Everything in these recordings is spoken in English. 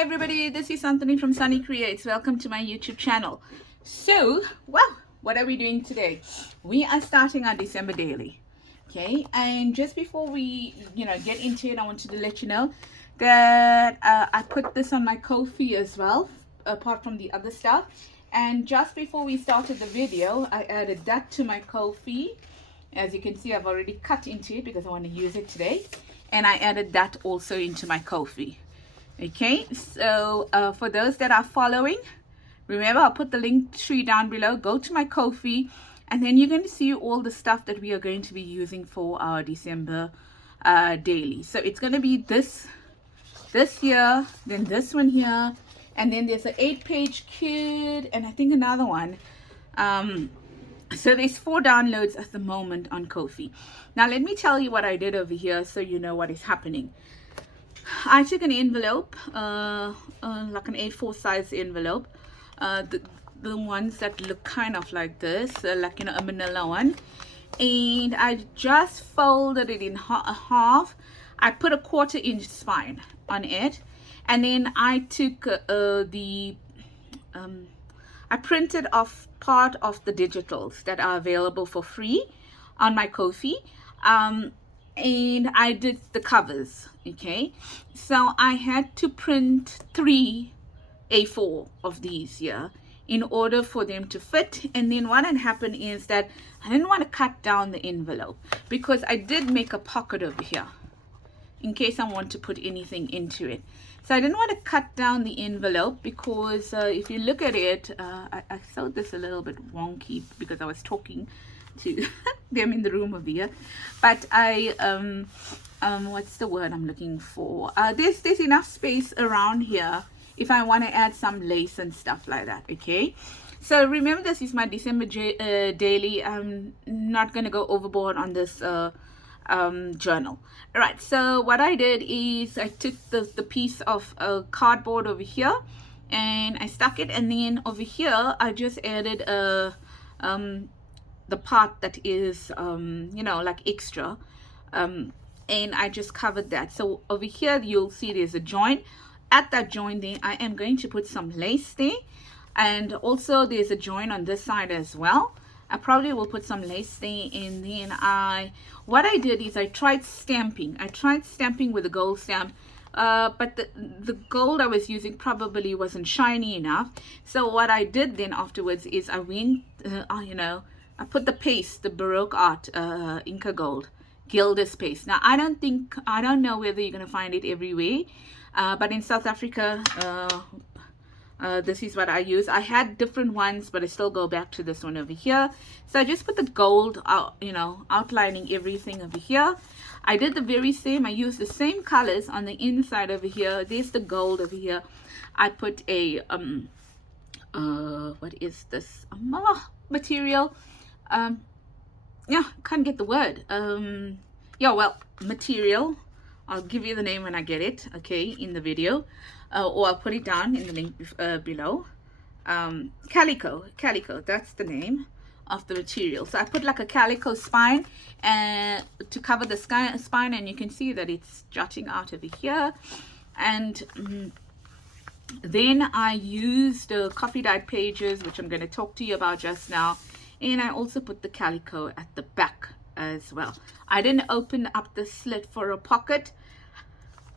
Hi everybody, this is Sannie from Sannie Creates. Welcome to my YouTube channel. So, well, what are we doing today? We are starting our December daily. Okay, and just before we, get into it, I wanted to let you know that I put this on my KOFI as well, apart from the other stuff. And just before we started the video, I added that to my KOFI. As you can see, I've already cut into it because I want to use it today. And I added that also into my KOFI. Okay, so for those that are following, remember I'll put the link tree down below. Go to my KOFI, and then you're going to see all the stuff that we are going to be using for our December daily. So it's going to be this here, then this one here, and then there's an 8-page kit, and I think another one. So there's 4 downloads at the moment on KOFI. Now let me tell you what I did over here so you know what is happening. I took an envelope, like an A4 size envelope, the ones that look kind of like this, like a manila one, and I just folded it in half. I put a 1/4-inch spine on it, and then I took I printed off part of the digitals that are available for free on my KOFI. And I did the covers. Okay, so I had to print 3 A4 of these here in order for them to fit. And then what had happened is that I didn't want to cut down the envelope because I did make a pocket over here in case I want to put anything into it. So I didn't want to cut down the envelope because if you look at it, I sewed this a little bit wonky because I was talking to them in the room over here, but I what's the word I'm looking for, there's enough space around here if I want to add some lace and stuff like that. Okay, so remember, this is my December daily. I'm not going to go overboard on this journal. All right, so what I did is I took the piece of cardboard over here and I stuck it, and then over here I just added the part that is like extra, and I just covered that. So over here you'll see there's a joint. At that joint there I am going to put some lace there, and also there's a joint on this side as well. I probably will put some lace there, and then what I did is I tried stamping with a gold stamp, but the gold I was using probably wasn't shiny enough. So what I did then afterwards is I went I put the paste, the Baroque Art Inca Gold Gilda's paste. Now I don't know whether you're going to find it everywhere, but in South Africa this is what I use. I had different ones, but I still go back to this one over here. So I just put the gold out, outlining everything over here. I did the very same. I used the same colors on the inside over here. There's the gold over here. I put a what is this material? Yeah, can't get the word. Material. I'll give you the name when I get it, okay, in the video, or I'll put it down in the link below. Calico, that's the name of the material. So I put like a calico spine to cover the spine, and you can see that it's jutting out over here. And then I used coffee dyed pages, which I'm going to talk to you about just now, and I also put the calico at the back as well. I didn't open up the slit for a pocket.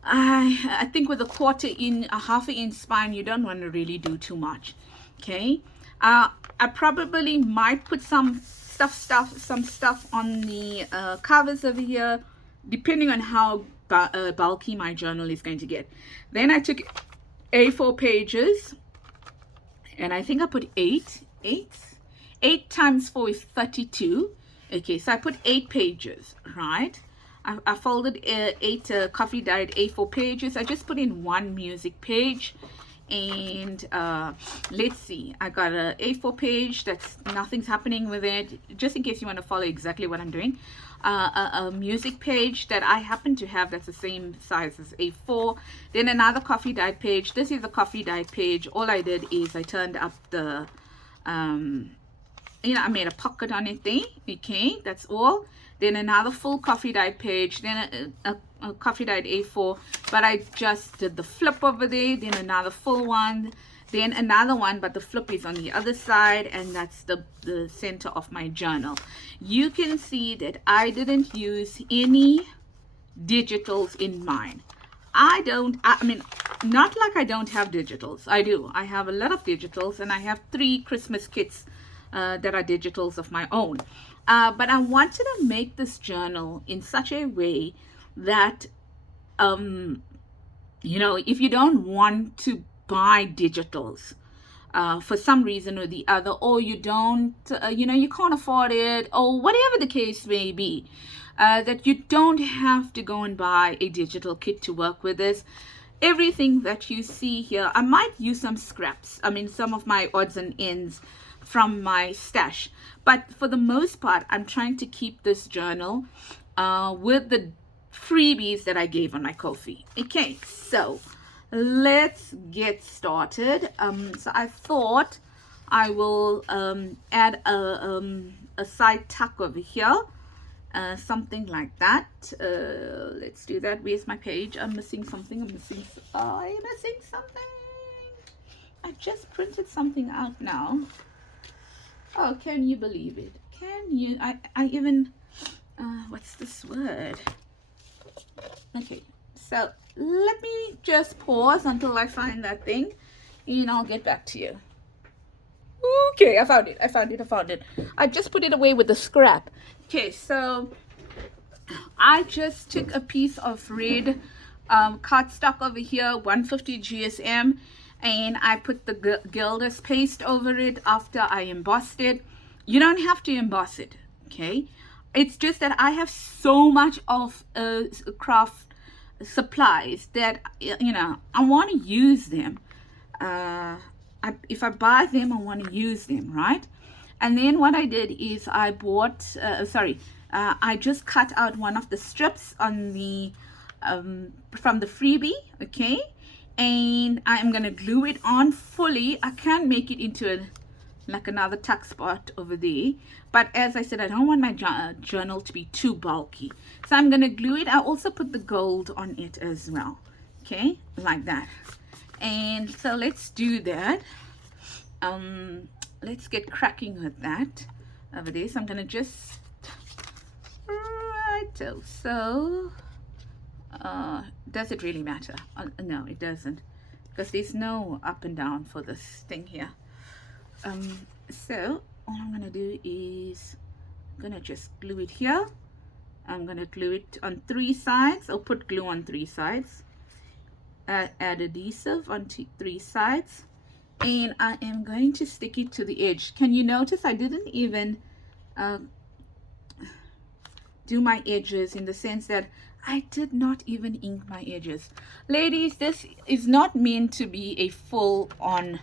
I think with a 1/4-inch spine you don't want to really do too much. Okay, I probably might put some stuff on the covers over here, depending on how bulky my journal is going to get. Then I took A4 pages, and I think I put 8 times 4 is 32. Okay, so I put 8 pages, right? I folded 8 coffee dyed A4 pages. I just put in 1 music page, and let's see, I got a A4 page that's nothing's happening with it, just in case you want to follow exactly what I'm doing. A music page that I happen to have that's the same size as A4. Then another coffee dyed page. This is a coffee dyed page. All I did is I turned up the I made a pocket on it there. Okay, that's all. Then another full coffee dyed page, then a coffee dyed A4, but I just did the flip over there, then another full one, then another one, but the flip is on the other side, and that's the center of my journal. You can see that I didn't use any digitals in mine. I mean, not like I don't have digitals. I do. I have a lot of digitals, and I have 3 Christmas kits that are digitals of my own. But I wanted to make this journal in such a way that, if you don't want to buy digitals for some reason or the other, or you don't, you can't afford it, or whatever the case may be, that you don't have to go and buy a digital kit to work with this. Everything that you see here, I might use some scraps. I mean, some of my odds and ends from my stash. But for the most part, I'm trying to keep this journal with the freebies that I gave on my Ko-fi. Okay, so let's get started. So I thought I will add a side tuck over here. Something like that. Let's do that. Where's my page? I'm missing something. I'm missing something. I just printed something out now. Oh, can you believe it? Can you? I even, what's this word? Okay, so let me just pause until I find that thing, and I'll get back to you. Okay, I found it. I just put it away with the scrap. Okay, so I just took a piece of red cardstock over here, 150 GSM, and I put the gilder's paste over it after I embossed it. You don't have to emboss it, okay? It's just that I have so much of craft supplies that, I want to use them. If I buy them, I want to use them, right? And then what I did is I bought, I just cut out one of the strips on the from the freebie, okay? And I'm gonna glue it on fully. I can't make it into like another tuck spot over there, but as I said, I don't want my journal to be too bulky, so I'm gonna glue it. I also put the gold on it as well, okay, like that. And so let's do that. Let's get cracking with that over there. So I'm gonna just so does it really matter? No, it doesn't, because there's no up and down for this thing here. So all I'm gonna do is I'm gonna just glue it here. I'm gonna glue it on 3 sides, or put glue on 3 sides, add adhesive on 3 sides, and I am going to stick it to the edge. Can you notice I didn't even do my edges, in the sense that I did not even ink my edges. Ladies, this is not meant to be a full-on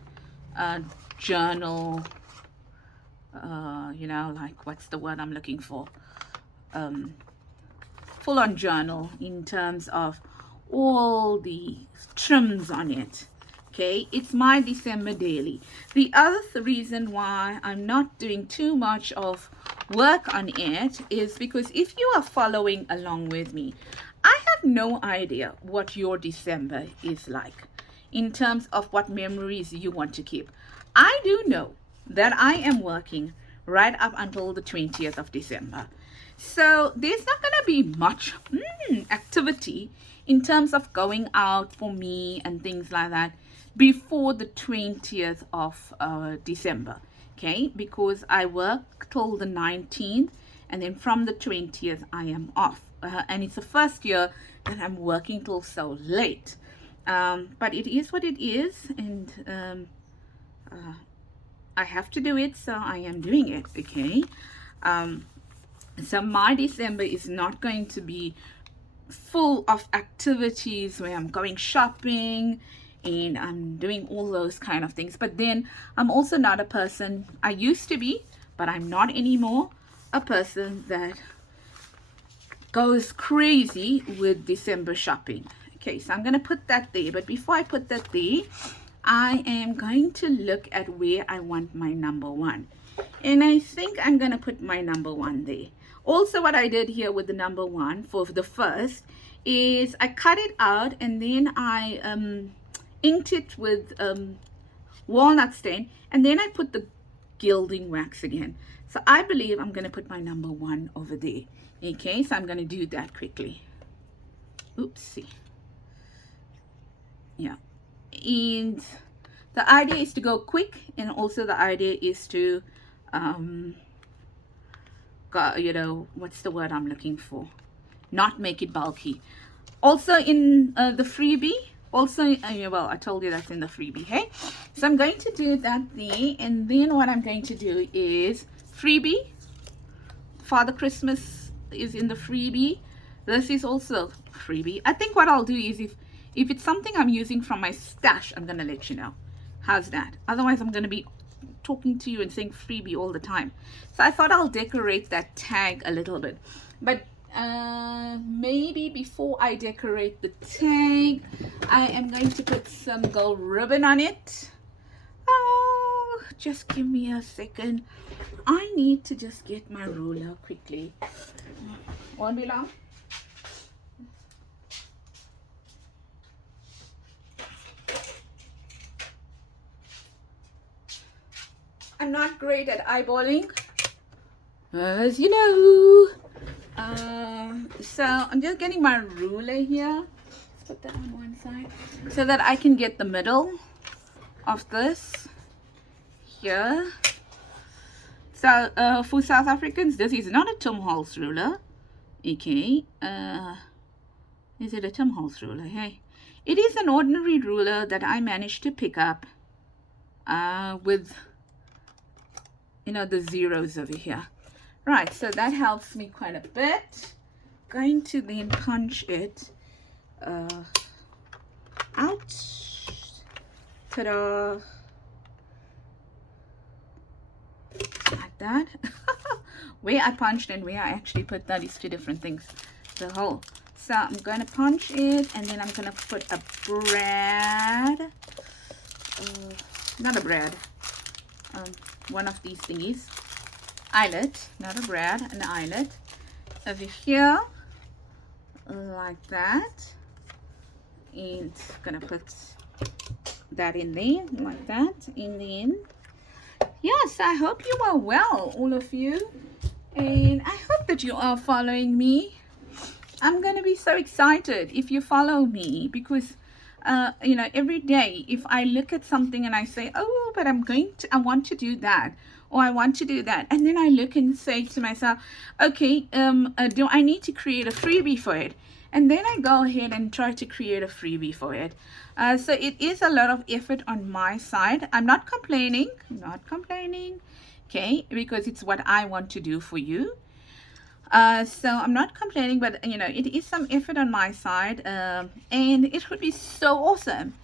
journal, like, what's the word I'm looking for? Full-on journal in terms of all the trims on it. Okay, it's my December daily. The other reason why I'm not doing too much of work on it is because if you are following along with me, I have no idea what your December is like in terms of what memories you want to keep. I do know that I am working right up until the 20th of December. So there's not going to be much activity in terms of going out for me and things like that before the 20th of December, okay? Because I work till the 19th, and then from the 20th I am off. And it's the first year that I'm working till so late. But it is what it is, and I have to do it, so I am doing it, okay? So my December is not going to be full of activities where I'm going shopping and I'm doing all those kind of things. But then I'm also not a person, I used to be, but I'm not anymore, a person that goes crazy with December shopping. Okay, so I'm going to put that there. But before I put that there, I am going to look at where I want my number 1. And I think I'm going to put my number 1 there. Also, what I did here with the number 1 for the first is I cut it out and then I inked it with walnut stain, and then I put the gilding wax again. So I believe I'm going to put my number 1 over there. Okay, so I'm going to do that quickly. Oopsie. Yeah. And the idea is to go quick, and also the idea is to you know, what's the word I'm looking for, not make it bulky. Also in the freebie, also well, I told you that's in the freebie. Hey, so I'm going to do that there, and then what I'm going to do is freebie. Father Christmas is in the freebie. This is also freebie. I think what I'll do is if it's something I'm using from my stash, I'm gonna let you know. How's that? Otherwise I'm gonna be talking to you and saying freebie all the time. So I thought I'll decorate that tag a little bit, but maybe before I decorate the tag, I am going to put some gold ribbon on it. Oh, just give me a second. I need to just get my ruler quickly. Won't be long. I'm not great at eyeballing, as you know. So I'm just getting my ruler here. Let's put that on one side so that I can get the middle of this here. So for South Africans, this is not a Tim Holtz ruler. Okay. Is it a Tim Holtz ruler? Hey, it is an ordinary ruler that I managed to pick up with, you know, the zeros over here. Right, so that helps me quite a bit. Going to then punch it out. Ta-da! Like that. Where I punched and where I actually put that is 2 different things. The hole. So I'm going to punch it, and then I'm going to put a brad. Not a brad. One of these thingies. Eyelet, not a brad, an eyelet over here, like that. And gonna put that in there, like that. And then, yes, I hope you are well, all of you, and I hope that you are following me. I'm gonna be so excited if you follow me, because you know, every day if I look at something and I say, oh, but I want to do that, or I want to do that, and then I look and say to myself, okay, do I need to create a freebie for it? And then I go ahead and try to create a freebie for it. So it is a lot of effort on my side. I'm not complaining, okay, because it's what I want to do for you. So I'm not complaining, but you know, it is some effort on my side, and it would be so awesome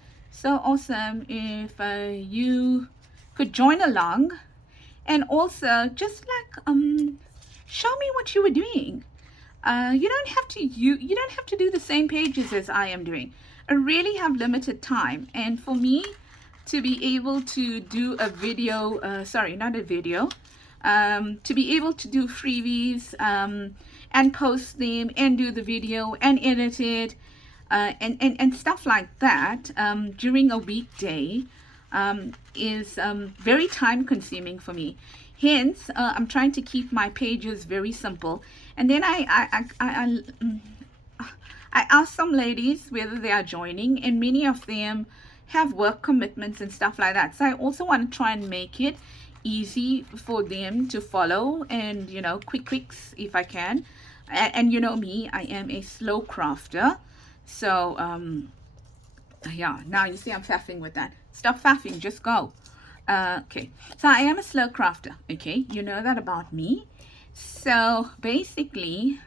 if you could join along, and also just like show me what you were doing. You don't have to do the same pages as I am doing. I really have limited time, and for me to be able to do a video, to be able to do freebies and post them and do the video and edit it and stuff like that during a weekday is very time consuming for me. Hence, I'm trying to keep my pages very simple. And then I asked some ladies whether they are joining, and many of them have work commitments and stuff like that. So I also want to try and make it easy for them to follow, and you know, quick if I can. And you know me, I am a slow crafter. So yeah, now you see I'm faffing with that. Stop faffing, just go. Okay, so I am a slow crafter. Okay, you know that about me. So basically,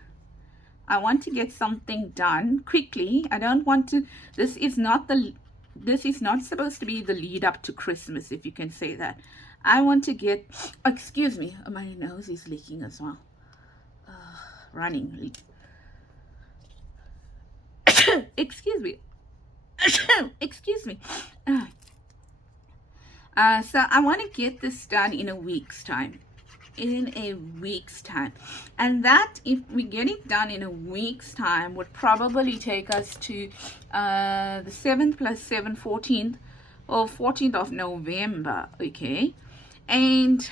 I want to get something done quickly. I don't want to, this is not supposed to be the lead up to Christmas, if you can say that. I want to get, excuse me, my nose is leaking as well. Running. Excuse me. Excuse me. So I want to get this done in a week's time. In a week's time. And that, if we get it done in a week's time, would probably take us to the 7th plus 7, 14th, or 14th of November. Okay. And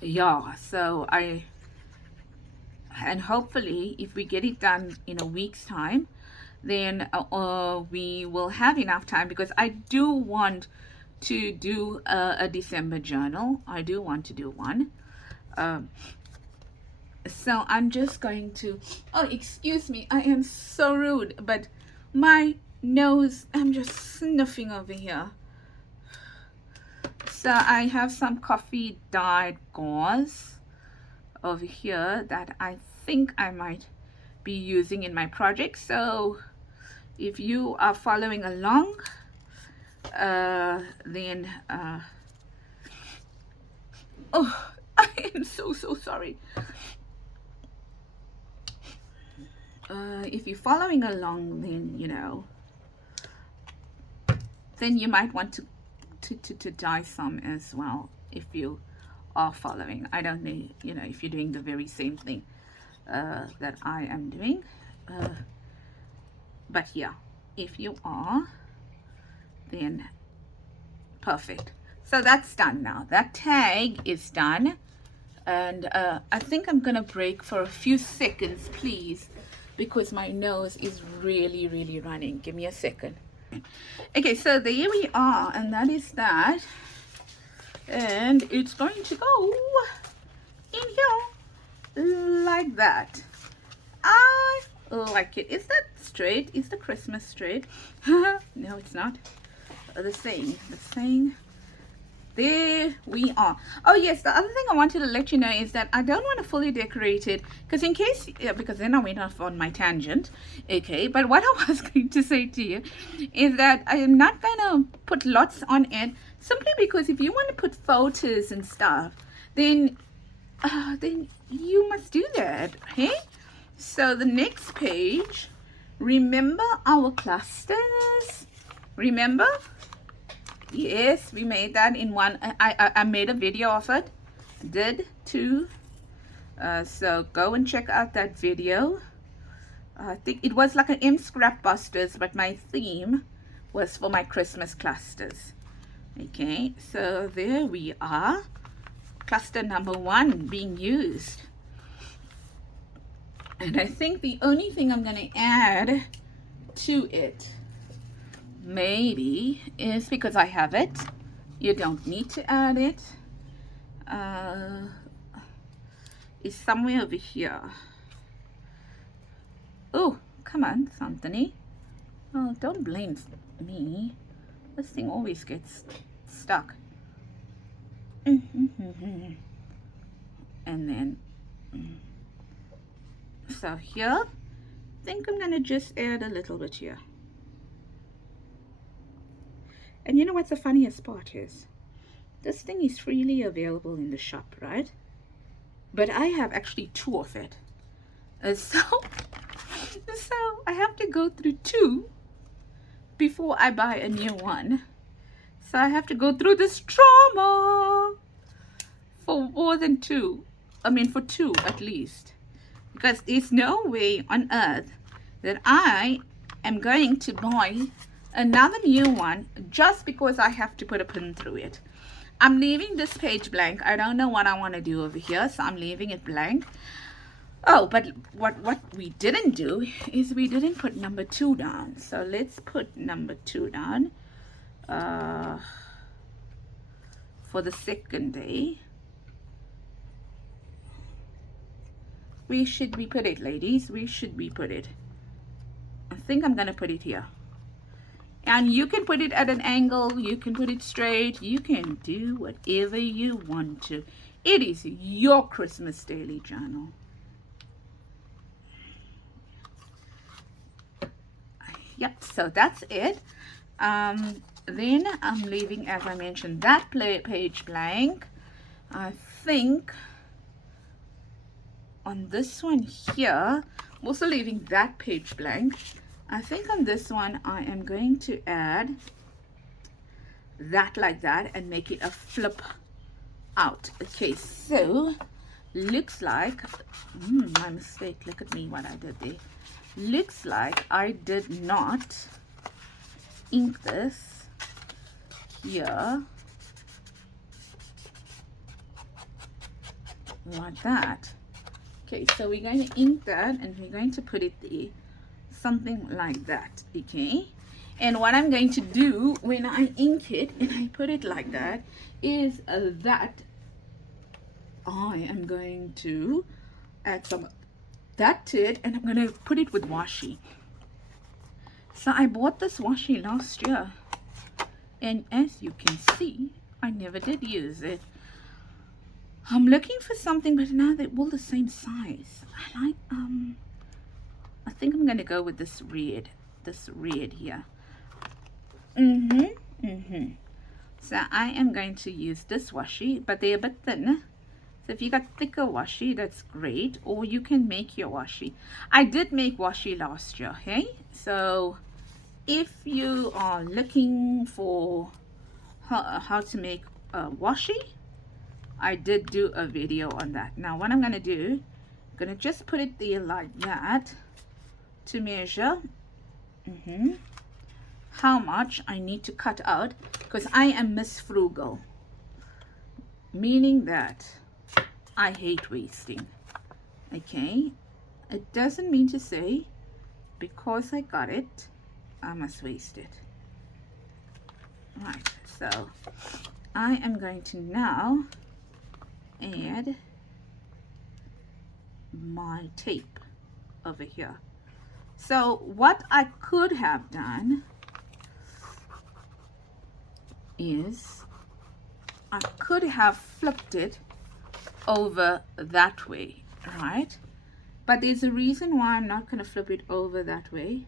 yeah, so and hopefully if we get it done in a week's time, then we will have enough time, because I do want to do a December journal. I do want to do one. So I'm just going to, oh, excuse me, I am so rude, but my nose, I'm just sniffing over here. So I have some coffee dyed gauze over here that I think I might be using in my project. So if you are following along, then oh, I am so sorry. If you're following along, then you know, then you might want to dye some as well if you are following. I don't know, you know, if you're doing the very same thing that I am doing, but yeah, if you are, then perfect. So that's done now. That tag is done, and I think I'm gonna break for a few seconds, please, because my nose is really running. Give me a second. Okay, so there we are, and that is that, and it's going to go in here like that. I like it. Is that straight? Is the Christmas straight? No, it's not. The saying. There we are. Oh yes, the other thing I wanted to let you know is that I don't want to fully decorate it, because in case, because then I went off on my tangent. Okay, but what I was going to say to you is that I am not going to put lots on it, simply because if you want to put photos and stuff, then you must do that. Okay, so the next page, remember our clusters? Remember? Yes, we made that in one. I made a video of it. Did too. So go and check out that video. I think it was like an M Scrap Busters, but my theme was for my Christmas clusters. Okay, so there we are. Cluster number 1 being used. And I think the only thing I'm going to add to it, maybe, is because I have it. You don't need to add it. Is somewhere over here. Oh, come on, Sannie. Oh, don't blame me. This thing always gets stuck. And then, so here, I think I'm gonna just add a little bit here. And you know what's the funniest part is? This thing is freely available in the shop, right? But I have actually 2 of it. So I have to go through 2 before I buy a new one. So I have to go through this trauma for more than 2. I mean, for 2 at least. Because there's no way on earth that I am going to buy another new one just because I have to put a pin through it. I'm leaving this page blank. I don't know what I want to do over here, so I'm leaving it blank. Oh, but what we didn't do is we didn't put number 2 down. So let's put number 2 down for the second day. Where should we put it, ladies? Where should we put it? I think I'm going to put it here. And you can put it at an angle, you can put it straight, you can do whatever you want to. It is your Christmas daily journal. Yep, so that's it. Then I'm leaving, as I mentioned, that page blank. I think on this one here, I'm also leaving that page blank. I think on this one I am going to add that like that and make it a flip out. Okay, so looks like my mistake. Look at me, what I did there. Looks like I did not ink this here like that. Okay, so we're going to ink that and we're going to put it there, something like that. Okay, and what I'm going to do when I ink it and I put it like that is that I am going to add some of that to it, and I'm going to put it with washi. So I bought this washi last year, and as you can see, I never did use it. I'm looking for something, but now they're all the same size. I like I think I'm gonna go with this red here. So I am going to use this washi, but they're a bit thin. So if you got thicker washi, that's great, or you can make your washi. I did make washi last year, okay? So if you are looking for how to make washi, I did do a video on that. Now what I'm going to do, I'm going to just put it there like that to measure how much I need to cut out, because I am Miss Frugal, meaning that I hate wasting. Okay, it doesn't mean to say because I got it I must waste it. Right, so I am going to now add my tape over here. So what I could have done is I could have flipped it over that way, right? But there's a reason why I'm not going to flip it over that way,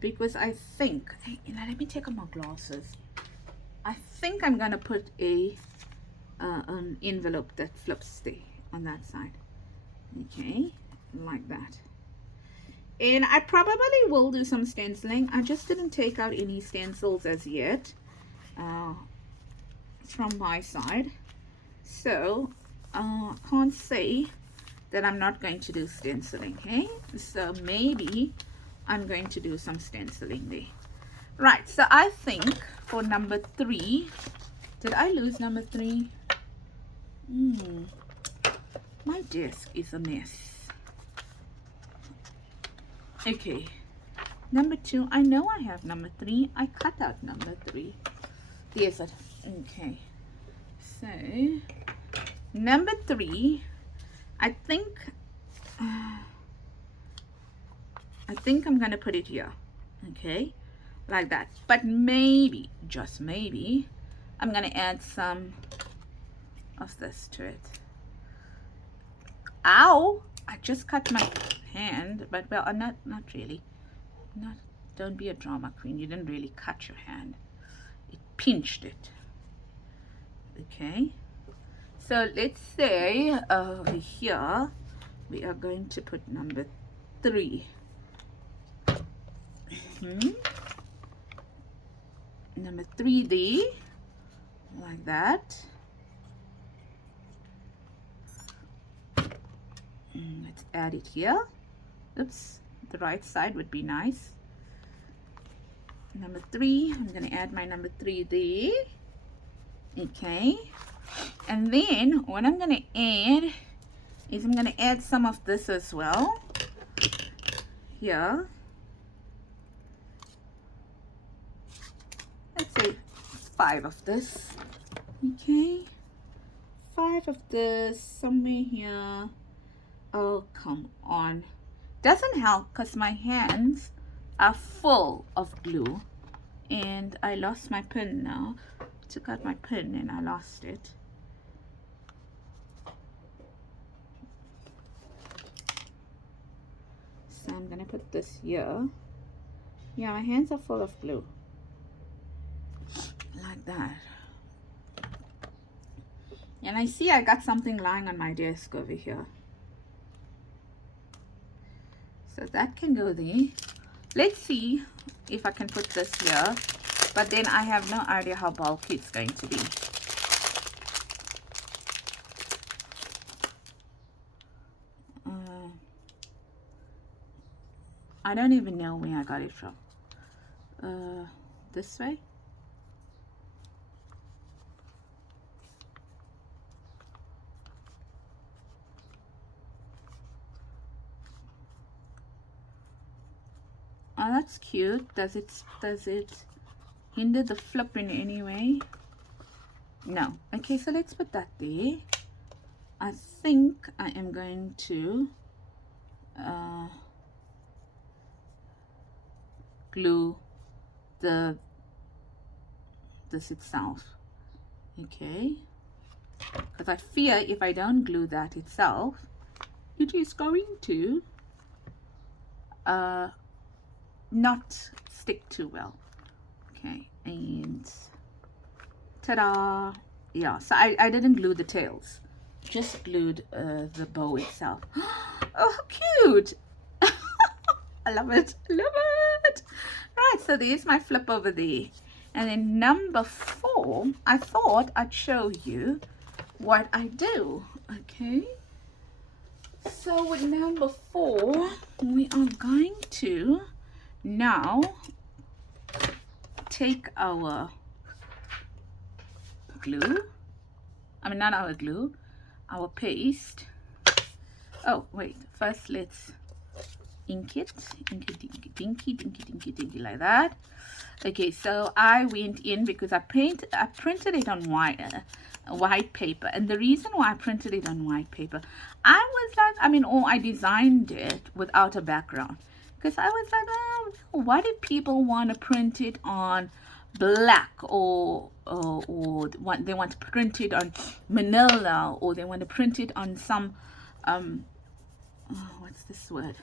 because I think, hey, let me take off my glasses. I think I'm going to put an envelope that flips there on that side. Okay, like that. And I probably will do some stenciling. I just didn't take out any stencils as yet from my side, so I can't say that I'm not going to do stenciling. Okay, so maybe I'm going to do some stenciling there. Right, so I think for number 3, did I lose number 3? My desk is a mess. Okay, number 2, I know I have number 3. I cut out number 3. There's it. Okay, so number 3, I think I'm gonna put it here. Okay, like that. But maybe, just maybe, I'm gonna add some of this to it. Ow! I just cut my hand, but well, not really. Don't be a drama queen. You didn't really cut your hand. It pinched it. Okay. So let's say over here we are going to put number 3. Number 3D, like that. Let's add it here. Oops, the right side would be nice. Number 3, I'm going to add my number 3D. Okay, and then what I'm going to add is I'm going to add some of this as well here. Let's say 5 of this. Okay, 5 of this somewhere here. Oh, come on. Doesn't help because my hands are full of glue and I lost my pin now. Took out my pin and I lost it. So I'm gonna put this here. Yeah, my hands are full of glue. Like that. And I see I got something lying on my desk over here. So that can go there. Let's see if I can put this here but then I have no idea how bulky it's going to be. I don't even know where I got it from. This way. Oh, that's cute. Does it hinder the flip in any way? No. Okay, so let's put that there. I think I am going to glue this itself. Okay, because I fear if I don't glue that itself, it is going to not stick too well. Okay, and ta-da! Yeah, so I didn't glue the tails, just glued the bow itself. Oh, how cute! I love it. I love it. Right, so there's my flip over there. And then number 4, I thought I'd show you what I do. Okay. So with number 4, we are going to now take our glue. I mean, not our glue, our paste. Oh, wait. First, let's ink it, dinky, like that. Okay, so I went in because I printed it on white paper, and the reason why I printed it on white paper, I was like, I designed it without a background, because I was like, oh, why do people want to print it on black, or they want to print it on manila, or they want to print it on some what's this word?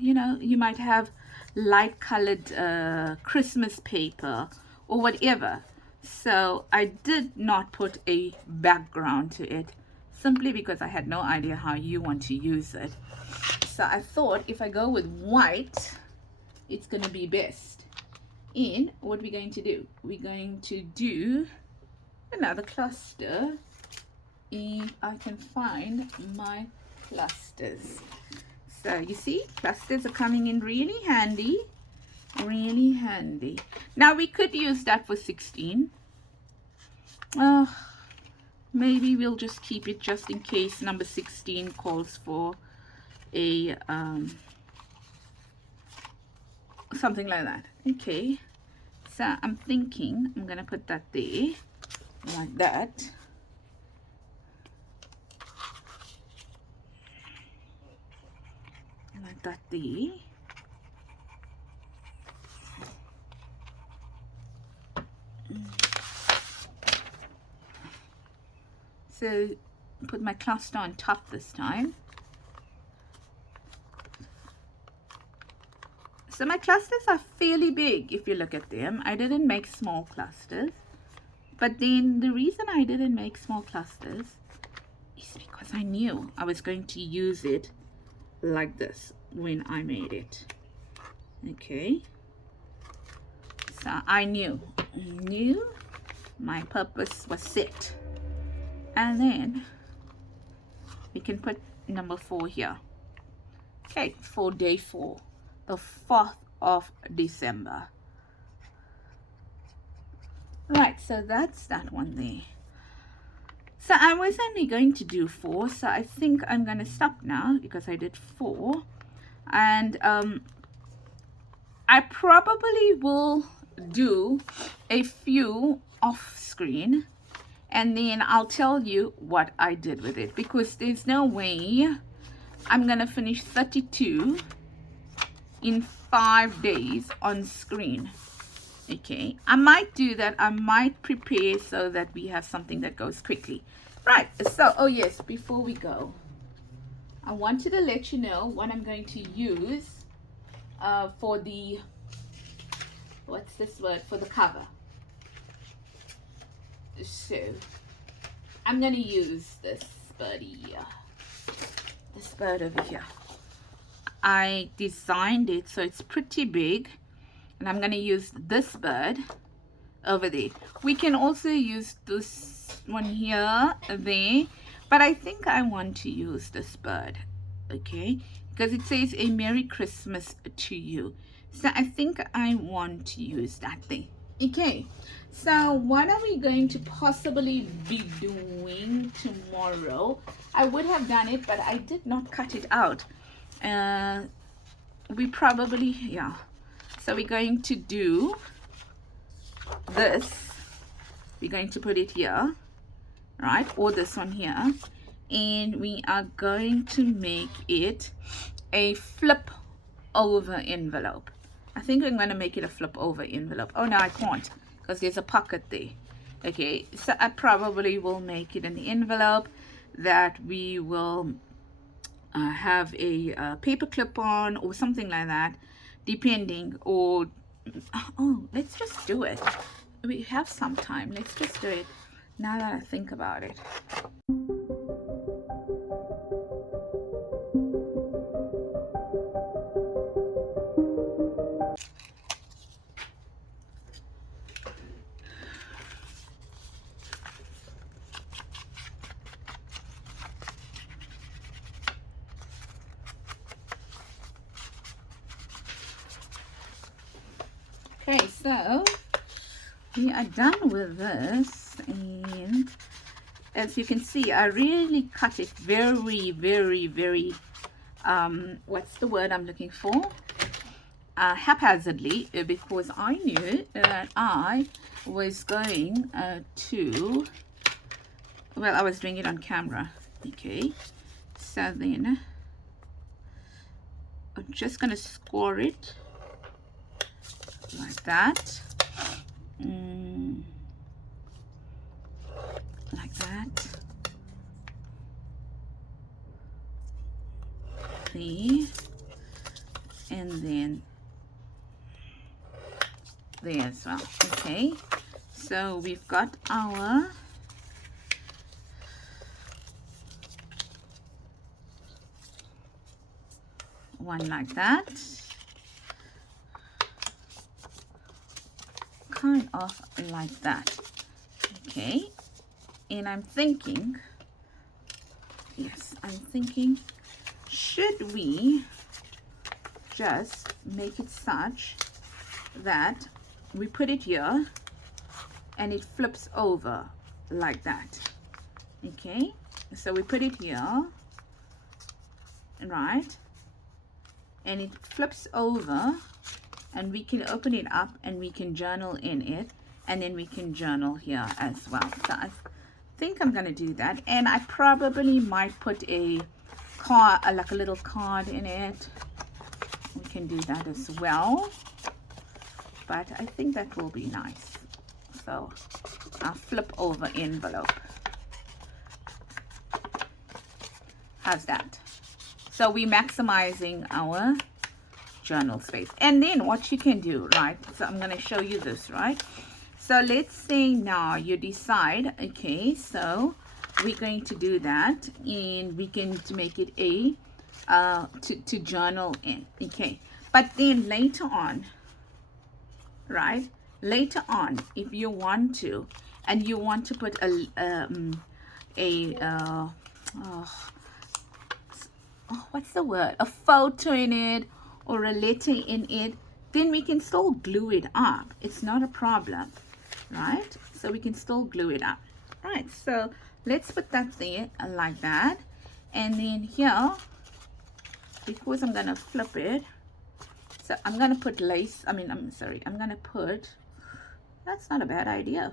You know, you might have light colored Christmas paper or whatever. So I did not put a background to it, simply because I had no idea how you want to use it. So I thought if I go with white, it's going to be best. And what we're going to do, we're going to do another cluster. If I can find my clusters. So you see, clusters are coming in really handy, really handy. Now we could use that for 16. Maybe we'll just keep it just in case number 16 calls for a something like that. Okay, so I'm thinking I'm gonna put that there like that. Like that there. So put my cluster on top this time. So my clusters are fairly big if you look at them. I didn't make small clusters. But then the reason I didn't make small clusters is because I knew I was going to use it like this when I made it. Okay. So I knew my purpose was set. And then we can put number 4 here. Okay, for day 4, the 4th of December. Right, so that's that one there. So I was only going to do 4, so I think I'm going to stop now because I did 4. And I probably will do a few off screen, and then I'll tell you what I did with it, because there's no way I'm gonna finish 32 in 5 days on screen. Okay, I might do that. I might prepare so that we have something that goes quickly. Right, so oh yes, before we go, I wanted to let you know what I'm going to use for the, what's this word, for the cover. So I'm going to use this birdie here, this bird over here. I designed it so it's pretty big, And I'm going to use this bird over there. We can also use this one here, there, but I think I want to use this bird, okay, because it says a Merry Christmas to you. So I think I want to use that thing. Okay, so what are we going to possibly be doing tomorrow? I would have done it, but I did not cut it out. We probably, yeah. So we're going to do this. We're going to put it here, right? Or this one here. And we are going to make it a flip over envelope. I think I'm going to make it a flip over envelope. Oh no, I can't, because there's a pocket there. Okay, so I probably will make it an envelope that we will have a paper clip on or something like that, depending. Or oh, let's just do it. We have some time. Let's just do it now that I think about it. Okay, so we are done with this, and as you can see, I really cut it very, very, very, what's the word I'm looking for? Haphazardly, because I knew that I was going to, well, I was doing it on camera. Okay, so then I'm just going to score it like that, like that, there, and then there as well. Okay, so we've got our one like that, kind of like that. Okay, and I'm thinking, yes, I'm thinking, should we just make it such that we put it here and it flips over like that? Okay, so we put it here, right, and it flips over, and we can open it up and we can journal in it, and then we can journal here as well. So I think I'm going to do that, and I probably might put a card, like a little card in it. We can do that as well, but I think that will be nice. So I'll flip over envelope. How's that? So we're maximizing our journal space. And then what you can do, right, so I'm going to show you this, right? So let's say now you decide, okay, so we're going to do that, and we can make it a to journal in. Okay, but then later on, right, later on, if you want to, and you want to put what's the word, a photo in it or a letter in it, then we can still glue it up. It's not a problem, right? So we can still glue it up. Right, so let's put that there like that. And then here, because I'm gonna flip it, so I'm gonna put lace, I'm gonna put, that's not a bad idea,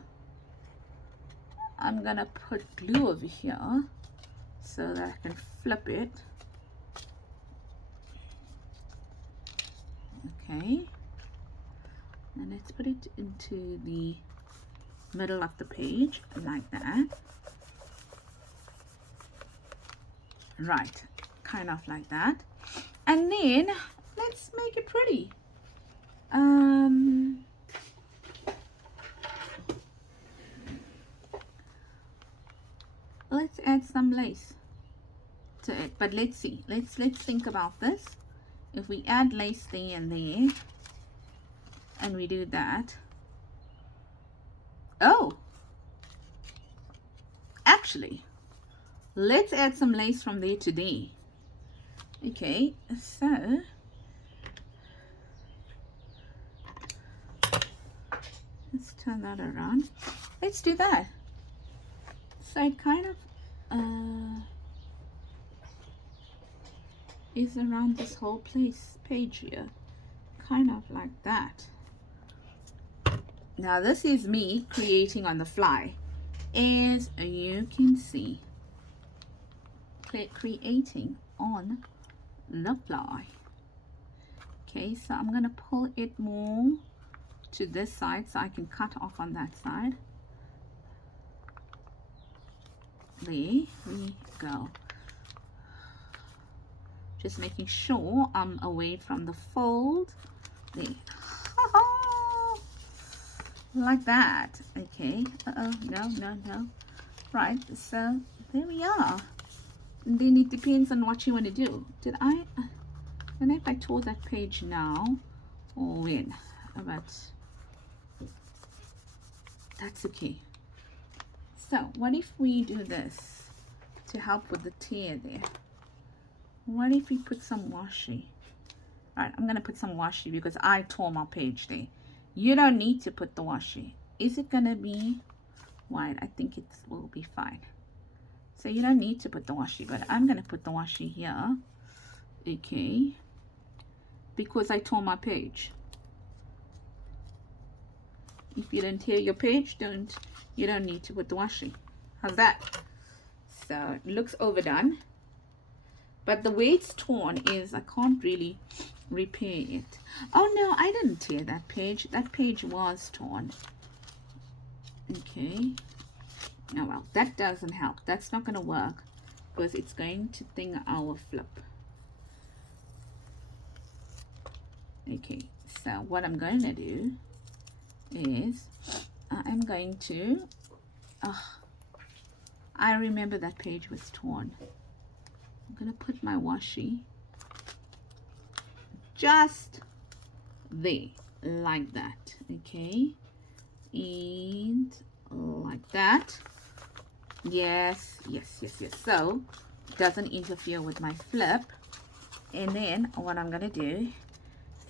I'm gonna put glue over here so that I can flip it. Okay, and let's put it into the middle of the page like that. Right, kind of like that. And then let's make it pretty. Let's add some lace to it, but let's see, let's think about this. If we add lace there and there, and we do that. Oh, actually, let's add some lace from there to there. Okay, so let's turn that around. Let's do that. So it kind of is around this whole page here, kind of like that. Now this is me creating on the fly, as you can see, creating on the fly. Okay, so I'm gonna pull it more to this side so I can cut off on that side. There we go. Just making sure I'm away from the fold. There. Like that. Okay. No. Right, so there we are. And then it depends on what you want to do. I don't know if I tore that page now or when, but that's okay. So what if we do this to help with the tear there? What if we put some washi? All right, I'm gonna put some washi because I tore my page there. You don't need to put the washi. Is it gonna be white? I think it will be fine. So you don't need to put the washi, but I'm gonna put the washi here. Okay, because I tore my page. If you don't tear your page, you don't need to put the washi. How's that? So it looks overdone, but the way it's torn is I can't really repair it. Oh no, I didn't tear that page. That page was torn. Okay. Oh well, that doesn't help. That's not going to work because it's going to thing our flip. Okay, so what I'm going to do is I'm going to I remember that page was torn. I'm going to put my washi just there, like that. Okay, and like that. Yes. So it doesn't interfere with my flip. And then what I'm going to do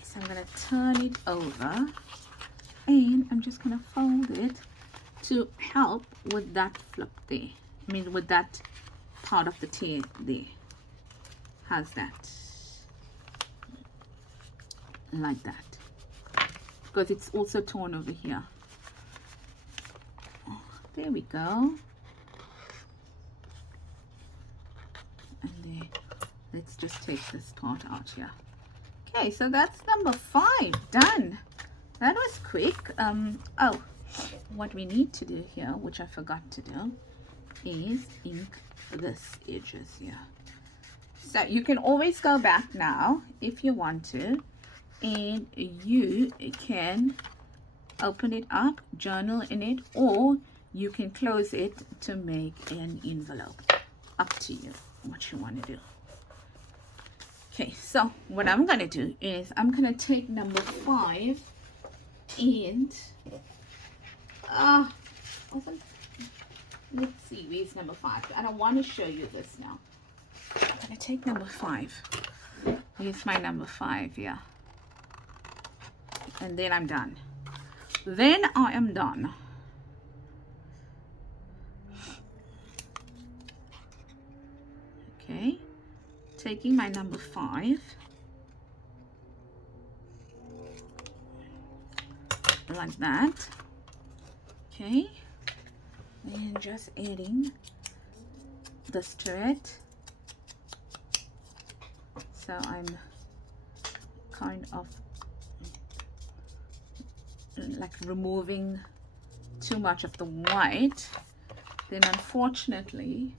is I'm going to turn it over, and I'm just going to fold it to help with that flip there. I mean, with that part of the tear there. How's that? Like that, because it's also torn over here. There we go. And there, let's just take this part out here. Okay, so that's number 5 done. That was quick. Oh, what we need to do here, which I forgot to do, is ink this edges here. So you can always go back now if you want to, and you can open it up, journal in it, or you can close it to make an envelope. Up to you what you want to do. Okay, so what I'm going to do is I'm going to take number 5 and let's see, where's number 5? I don't want to show you this now. I'm going to take number 5. Here's my number 5 here. And then I'm done. Then I am done. Okay, taking my number 5, like that. Okay, and just adding this to it. So I'm kind of like removing too much of the white. Then unfortunately,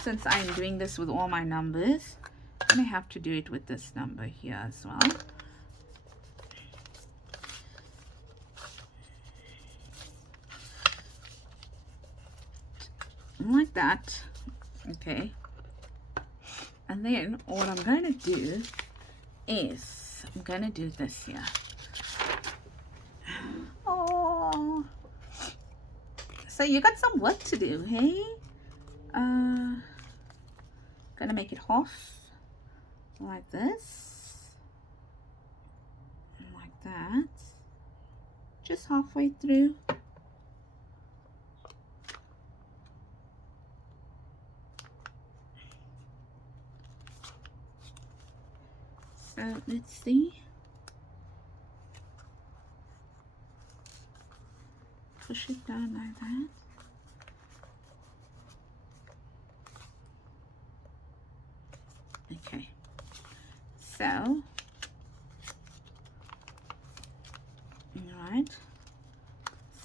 since I'm doing this with all my numbers, I'm going to have to do it with this number here as well. Like that. Okay. And then what I'm going to do is I'm going to do this here. So you got some work to do, hey? Gonna make it half like this, like that, just halfway through. So let's see. Push it down like that. Okay, so all right,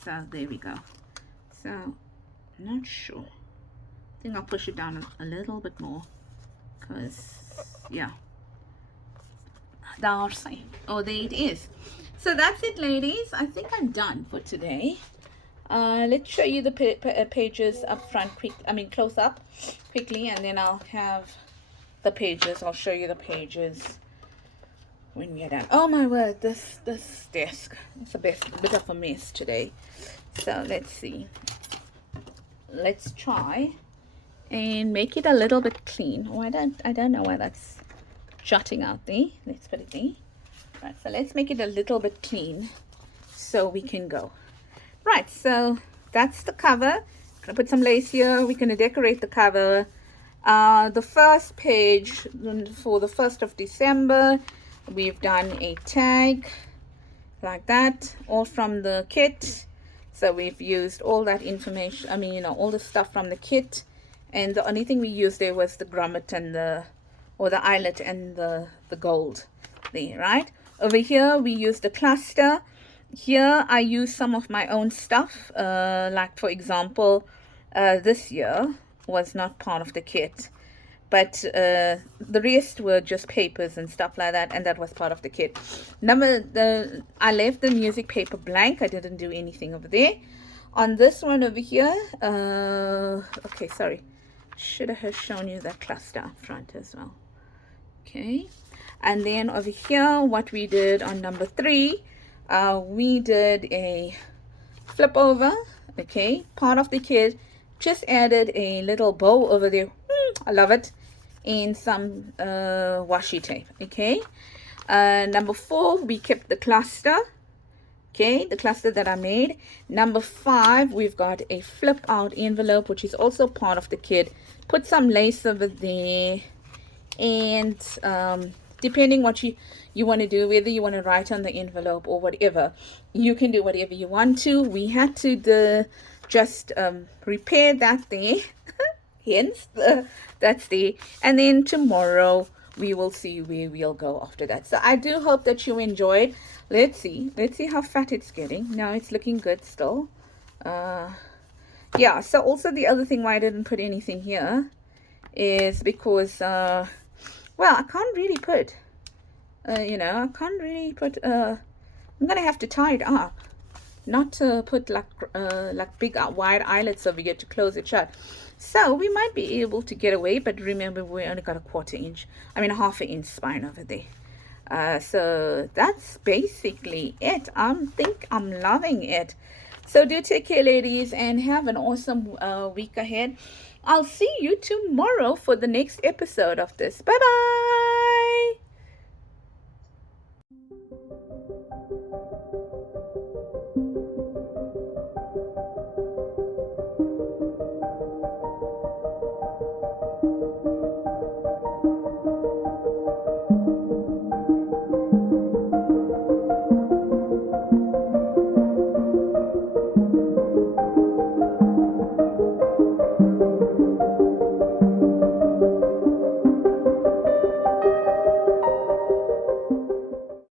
so there we go. So not sure, I think I'll push it down a little bit more, because yeah, Darcy. Oh, there it is. So that's it, ladies. I think I'm done for today. Let's show you the pages up front quick, close up quickly, and then I'll have the pages. I'll show you the pages when we're done. Oh my word, this desk, it's a bit of a mess today. So let's see. Let's try and make it a little bit clean. Oh, I don't know why that's jutting out there. Let's put it there. Right, so let's make it a little bit clean so we can go. Right, so that's the cover. Gonna put some lace here. We're gonna decorate the cover. The first page for the 1st of December, we've done a tag like that, all from the kit. So we've used all that information, all the stuff from the kit, and the only thing we used there was the grommet and the eyelet and the gold there, right? Over here we used the cluster. Here I use some of my own stuff, like for example, this year was not part of the kit, but the rest were just papers and stuff like that, and that was part of the kit. I left the music paper blank. I didn't do anything over there. On this one over here, okay, sorry, should have shown you that cluster up front as well. Okay, and then over here, what we did on number 3, we did a flip over. Okay, part of the kit, just added a little bow over there. I love it. And some washi tape. Okay, number 4, we kept the cluster. Okay, the cluster that I made. Number 5, we've got a flip out envelope, which is also part of the kit. Put some lace over there, and depending what you want to do, whether you want to write on the envelope or whatever, you can do whatever you want to. We had to just repair that there. Hence that's there, and then tomorrow we will see where we'll go after that. So I do hope that you enjoyed. Let's see how fat it's getting. Now it's looking good still. Yeah, so also the other thing why I didn't put anything here is because well, I can't really put I'm gonna have to tie it up, not to put like big wide eyelets over here to close it shut. So we might be able to get away, but remember we only got a half an inch spine over there. So that's basically it. I think I'm loving it. So do take care, ladies, and have an awesome week ahead. I'll see you tomorrow for the next episode of this. Bye bye.